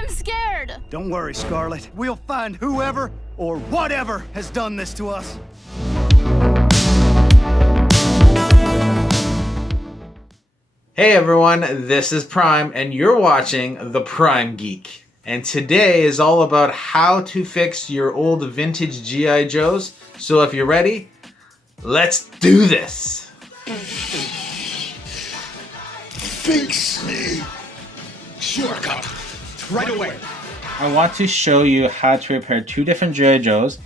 I'm scared. Don't worry, Scarlet. We'll find whoever or whatever has done this to us. Hey everyone, this is Prime and you're watching The Prime Geek. And today is all about how to fix your old vintage G.I. Joes. So if you're ready, let's do this. Fix me. Sure, Cop. Right away. I want to show you how to repair two different G.I. Joes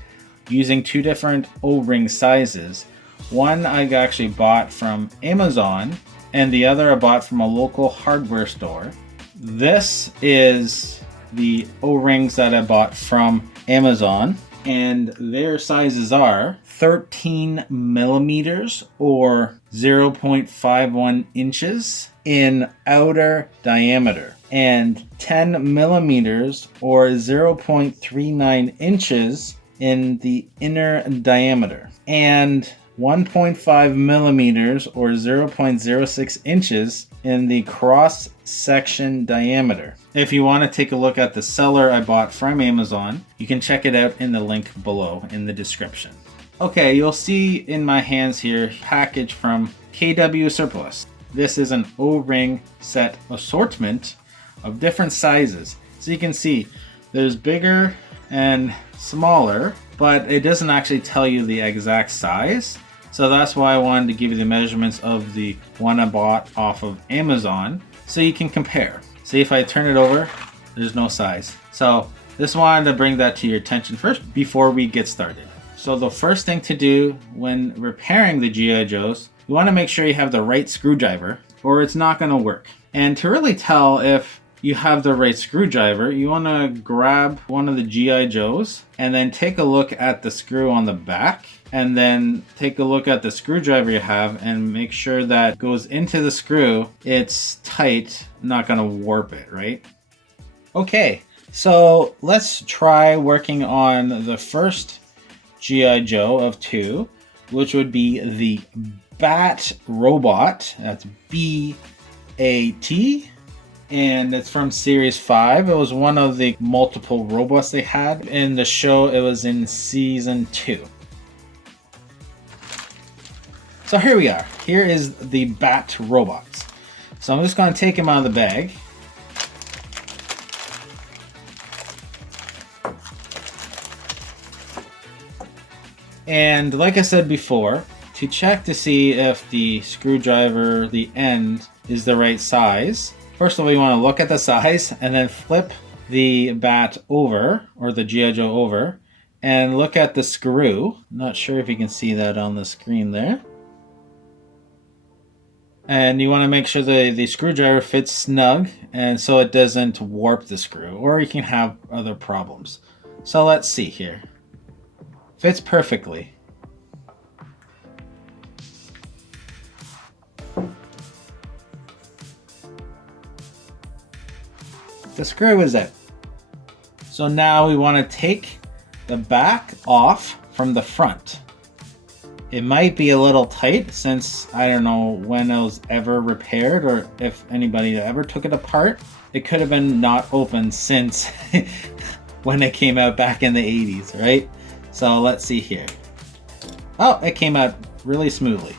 using two different O-ring sizes. One I actually bought from Amazon and the other I bought from a local hardware store. This is the O-rings that I bought from Amazon, and their sizes are 13 millimeters or 0.51 inches in outer diameter, and 10 millimeters or 0.39 inches in the inner diameter, and 1.5 millimeters or 0.06 inches in the cross section diameter. If you want to take a look at the seller I bought from Amazon, you can check it out in the link below in the description. Okay, you'll see in my hands here package from KW Surplus. This is an O-ring set assortment of different sizes. So you can see there's bigger and smaller, but it doesn't actually tell you the exact size. So that's why I wanted to give you the measurements of the one I bought off of Amazon so you can compare. See, if I turn it over, there's no size. So just wanted to bring that to your attention first before we get started. So the first thing to do when repairing the G.I. Joes, you want to make sure you have the right screwdriver or it's not going to work. And to really tell if you have the right screwdriver, you want to grab one of the G.I. Joes and then take a look at the screw on the back, and then take a look at the screwdriver you have and make sure that goes into the screw, it's tight, not going to warp it, right? Okay, so let's try working on the first G.I. Joe of two, which would be the B.A.T. robot. That's B.A.T. and it's from Series 5. It was one of the multiple robots they had in the show. It was in Season 2. So here we are. Here is the B.A.T. robots. So I'm just going to take him out of the bag. And like I said before, to check to see if the screwdriver, the end, is the right size, first of all, you want to look at the size and then flip the B.A.T. over, or the G.I. Joe over, and look at the screw. Not sure if you can see that on the screen there. And you want to make sure the screwdriver fits snug and so it doesn't warp the screw, or you can have other problems. So let's see here. Fits perfectly. The screw is out. So now we want to take the back off from the front. It might be a little tight since I don't know when it was ever repaired or if anybody ever took it apart. It could have been not open since when it came out back in the 80s, right? So let's see here. Oh, it came out really smoothly.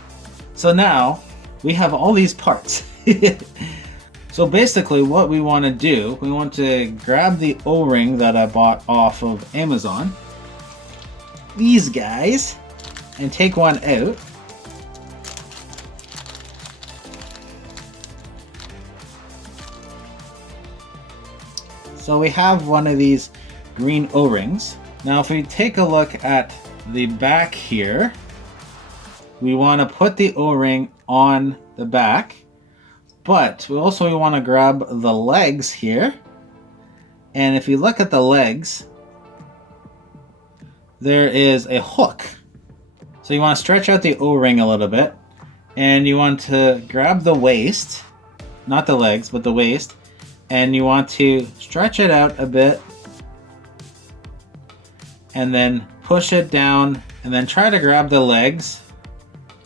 So now we have all these parts. So basically what we want to do, we want to grab the O-ring that I bought off of Amazon, these guys, and take one out. So we have one of these green O-rings. Now if we take a look at the back here, we want to put the O-ring on the back. But we also want to grab the legs here. And if you look at the legs, there is a hook. So you want to stretch out the O-ring a little bit. And you want to grab the waist, not the legs, but the waist. And you want to stretch it out a bit. And then push it down. And then try to grab the legs.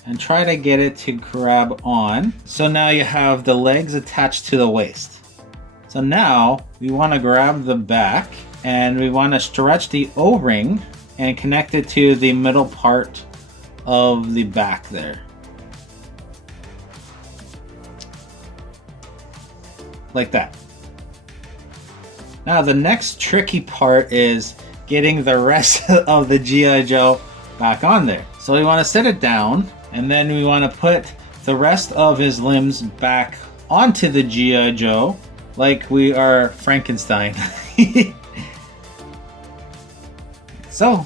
And try to get it to grab on. So now you have the legs attached to the waist. So now we want to grab the back and we want to stretch the O-ring and connect it to the middle part of the back there. Like that. Now the next tricky part is getting the rest of the G.I. Joe back on there. So we want to set it down and then we want to put the rest of his limbs back onto the G.I. Joe like we are Frankenstein. So.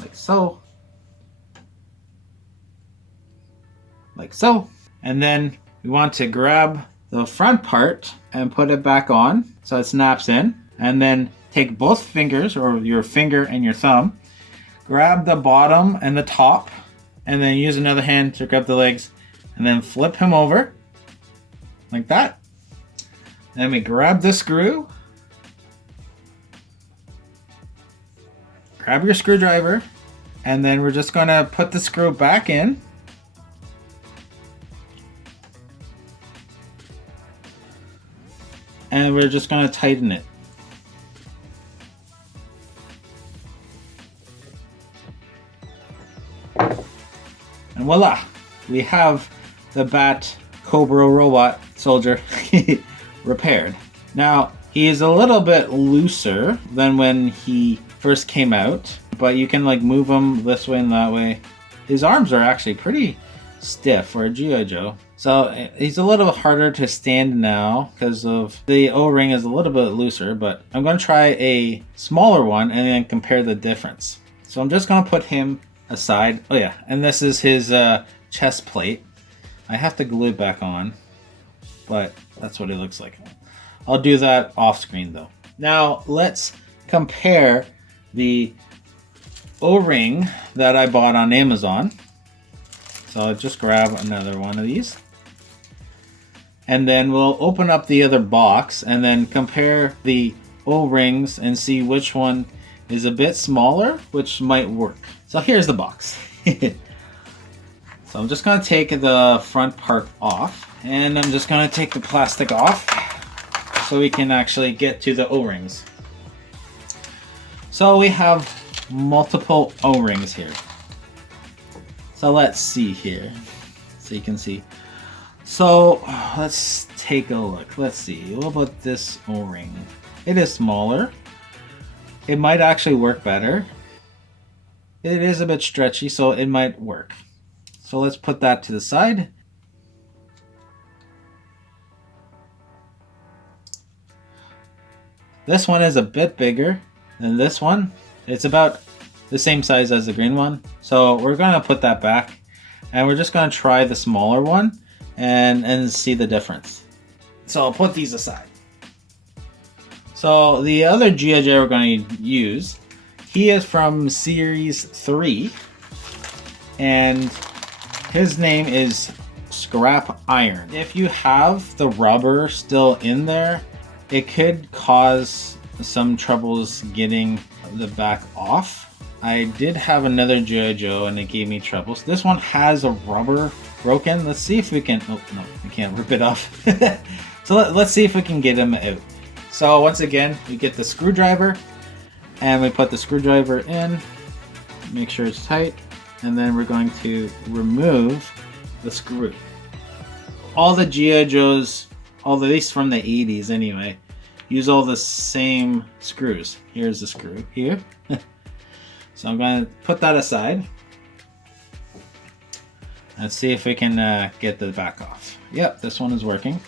Like so. Like so. And then we want to grab the front part and put it back on so it snaps in. And then take both fingers, or your finger and your thumb, grab the bottom and the top, and then use another hand to grab the legs, and then flip him over like that. Then we grab the screw, grab your screwdriver, and then we're just gonna put the screw back in. And we're just gonna tighten it. And voila, we have the Bat Cobra robot soldier repaired. Now, he is a little bit looser than when he first came out, but you can like move him this way and that way. His arms are actually pretty stiff for a G.I. Joe. So he's a little harder to stand now because of the O-ring is a little bit looser, but I'm going to try a smaller one and then compare the difference. So I'm just going to put him aside. Oh yeah, and this is his chest plate. I have to glue it back on, but that's what it looks like. I'll do that off screen though. Now let's compare the O-ring that I bought on Amazon. So I'll just grab another one of these. And then we'll open up the other box and then compare the O-rings and see which one is a bit smaller, which might work. So here's the box. So I'm just going to take the front part off, and I'm just going to take the plastic off so we can actually get to the O-rings. So we have multiple O-rings here. So let's see here. So you can see. So let's take a look. Let's see. What about this O-ring? It is smaller. It might actually work better. It is a bit stretchy, so it might work. So let's put that to the side. This one is a bit bigger than this one. It's about the same size as the green one. So we're gonna put that back and we're just gonna try the smaller one and see the difference. So I'll put these aside. So the other G.I. Joe we're going to use, he is from Series 3, and his name is Scrap Iron. If you have the rubber still in there, it could cause some troubles getting the back off. I did have another G.I. Joe and it gave me troubles. This one has a rubber broken. Let's see if we can, oh no, we can't rip it off. So let's see if we can get him out. So once again, we get the screwdriver and we put the screwdriver in, make sure it's tight, and then we're going to remove the screw. All the G.I. Joes, at least from the 80s anyway, use all the same screws. Here's the screw here. So I'm going to put that aside. Let's see if we can get the back off. Yep, this one is working.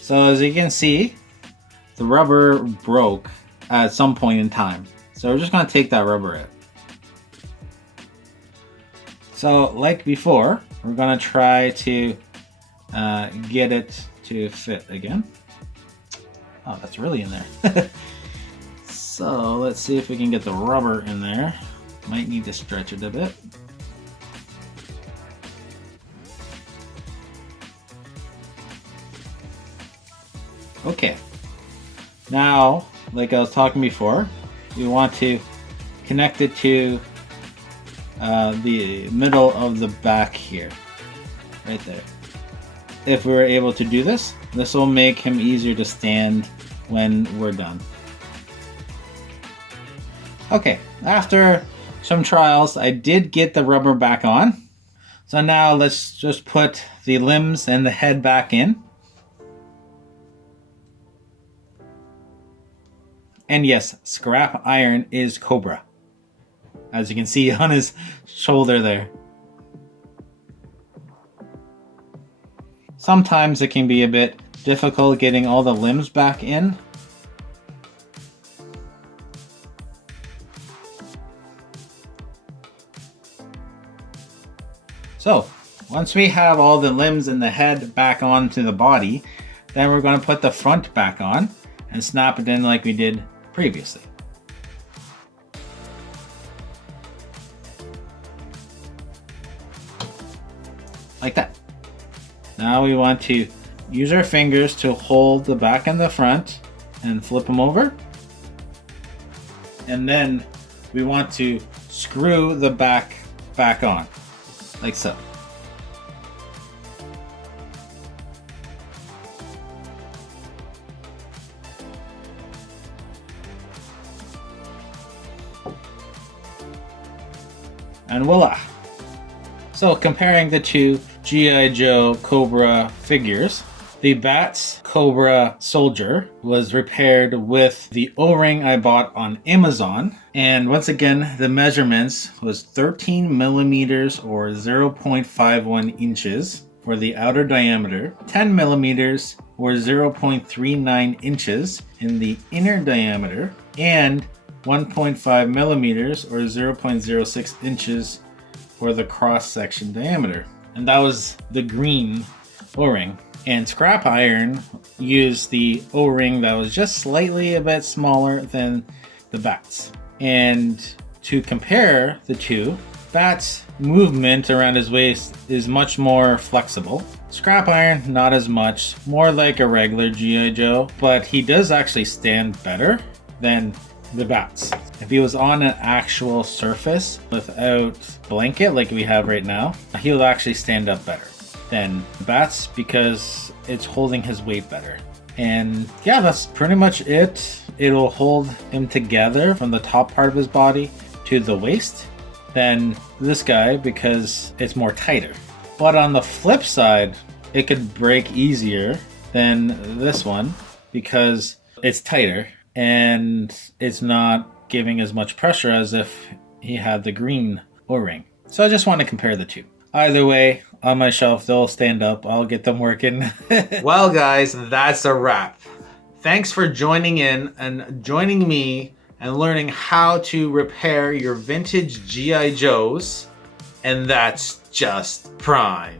So as you can see, the rubber broke at some point in time. So we're just going to take that rubber out. So like before, we're going to try to get it to fit again. Oh, that's really in there. So let's see if we can get the rubber in there. Might need to stretch it a bit. Okay. Now, like I was talking before, we want to connect it to the middle of the back here. right there. If we were able to do this, this will make him easier to stand when we're done. Okay, after some trials, I did get the rubber back on. So now let's just put the limbs and the head back in. And yes, scrap iron is Cobra, as you can see on his shoulder there. Sometimes it can be a bit difficult getting all the limbs back in. So, once we have all the limbs and the head back onto the body, then we're going to put the front back on and snap it in like we did previously. Like that. Now we want to use our fingers to hold the back and the front and flip them over. And then we want to screw the back on, like so. And voila! So comparing the two G.I. Joe Cobra figures, the B.A.T.S Cobra Soldier was repaired with the O-ring I bought on Amazon. And once again, the measurements was 13 millimeters or 0.51 inches for the outer diameter, 10 millimeters or 0.39 inches in the inner diameter, and 1.5 millimeters or 0.06 inches for the cross-section diameter. And that was the green O-ring. And scrap iron used the O-ring that was just slightly a bit smaller than the B.A.T.S. And to compare the two, B.A.T.S movement around his waist is much more flexible. Scrap iron, not as much, more like a regular G.I. Joe, but he does actually stand better than the B.A.T.S. If he was on an actual surface without blanket like we have right now, he would actually stand up better than B.A.T.S because it's holding his weight better. And yeah, that's pretty much it. It'll hold him together from the top part of his body to the waist than this guy because it's more tighter. But on the flip side, it could break easier than this one because it's tighter and it's not giving as much pressure as if he had the green O-ring. So I just want to compare the two. Either way, on my shelf, they'll stand up. I'll get them working. Well, guys, that's a wrap. Thanks for joining in and joining me and learning how to repair your vintage G.I. Joes. And that's just Prime.